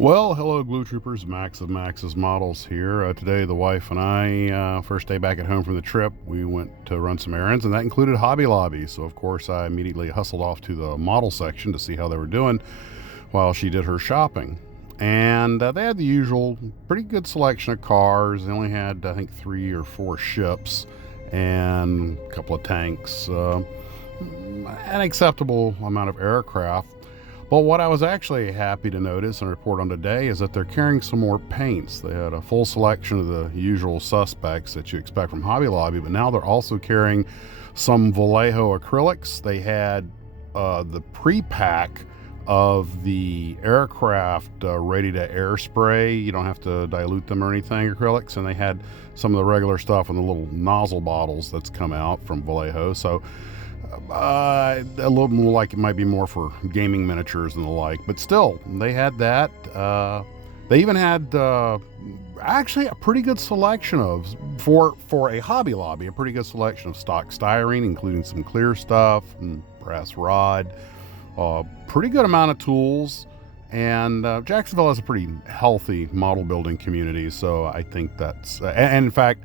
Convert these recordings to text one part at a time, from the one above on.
Well, hello, Glue Troopers. Max of Max's Models here. Today, the wife and I, first day back at home from the trip, we went to run some errands, and that included Hobby Lobby. So, of course, I immediately hustled off to the model section to see how they were doing while she did her shopping. And they had the usual pretty good selection of cars. They only had, I think, 3 or 4 ships and a couple of tanks, an acceptable amount of aircraft. But what I was actually happy to notice and report on today is that they're carrying some more paints. They had a full selection of the usual suspects that you expect from Hobby Lobby, but now they're also carrying some Vallejo acrylics. They had the pre-pack of the aircraft ready to air spray. You don't have to dilute them or anything, acrylics. And they had some of the regular stuff in the little nozzle bottles that's come out from Vallejo. So a little more like it might be more for gaming miniatures and the like, but still, they had that. They even had actually a pretty good selection of, for a Hobby Lobby, a pretty good selection of stock styrene, including some clear stuff and brass rod. Pretty good amount of tools, and Jacksonville has a pretty healthy model building community, so I think that's, and in fact,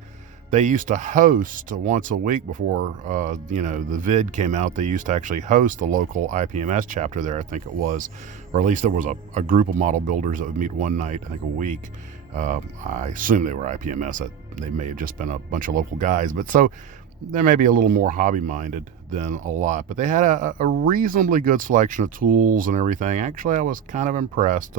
they used to host once a week before, the vid came out. They used to actually host the local IPMS chapter there, I think it was, or at least there was a group of model builders that would meet one night, I think a week. I assume they were IPMS. That they may have just been a bunch of local guys, but so they may be a little more hobby minded than a lot. But they had a reasonably good selection of tools and everything. Actually, I was kind of impressed.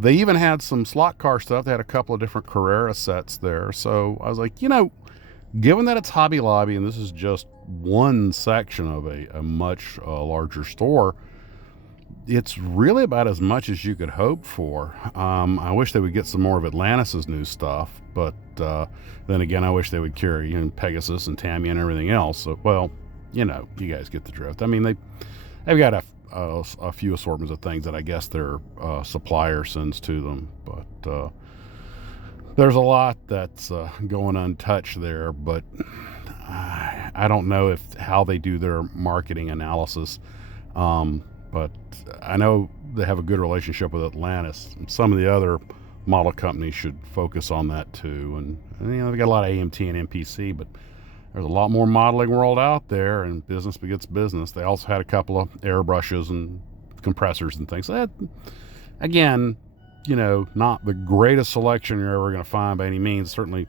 They even had some slot car stuff. They had a couple of different Carrera sets there. So I was like, given that it's Hobby Lobby and this is just one section of a much larger store, it's really about as much as you could hope for. I wish they would get some more of Atlantis's new stuff, but then again, I wish they would carry Pegasus and Tamiya and everything else. So, well, you guys get the drift. I mean, they've got a few assortments of things that I guess their supplier sends to them, but there's a lot that's going untouched there. But I don't know how they do their marketing analysis, but I know they have a good relationship with Atlantis, and some of the other model companies should focus on that too. And they've got a lot of AMT and MPC, but there's a lot more modeling world out there, and business begets business. They also had a couple of airbrushes and compressors and things. So that, again, not the greatest selection you're ever going to find by any means. Certainly,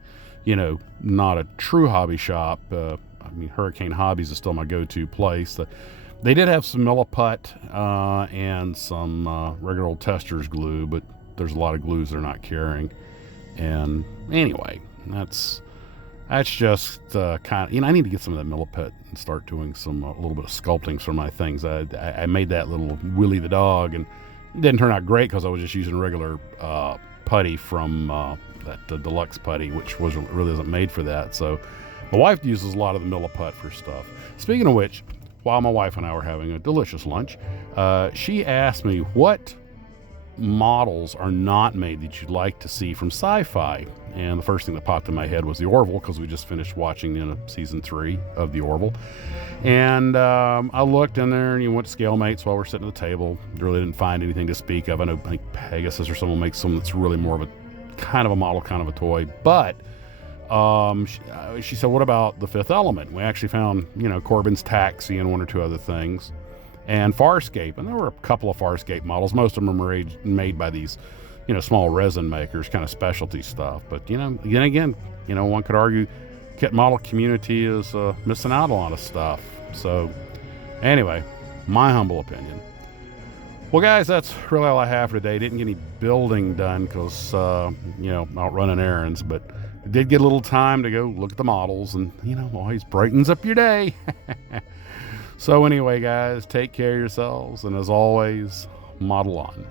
not a true hobby shop. Hurricane Hobbies is still my go-to place. They did have some Milliput and some regular old Tester's glue, but there's a lot of glues they're not carrying. And anyway, that's just kind of, I need to get some of that Milliput and start doing a little bit of sculpting for my things. I made that little Willie the dog, and it didn't turn out great because I was just using regular putty from that deluxe putty, which really isn't made for that. So my wife uses a lot of the Milliput for stuff. Speaking of which, while my wife and I were having a delicious lunch, she asked me what models are not made that you'd like to see from SciFi. And the first thing that popped in my head was the Orville, because we just finished watching season 3 of the Orville. And I looked in there and went to Scale Mates while we're sitting at the table. Really didn't find anything to speak of. I think Pegasus or someone makes some that's really more of a kind of a model, kind of a toy. But she said, what about the Fifth Element? We actually found, Corbin's Taxi and one or two other things, and Farscape. And there were a couple of Farscape models. Most of them are made by these, small resin makers, kind of specialty stuff. But, again, one could argue kit model community is missing out on a lot of stuff. So anyway, my humble opinion. Well, guys, that's really all I have for today. Didn't get any building done because, out running errands, but did get a little time to go look at the models, and, always brightens up your day. So anyway, guys, take care of yourselves, and as always, model on.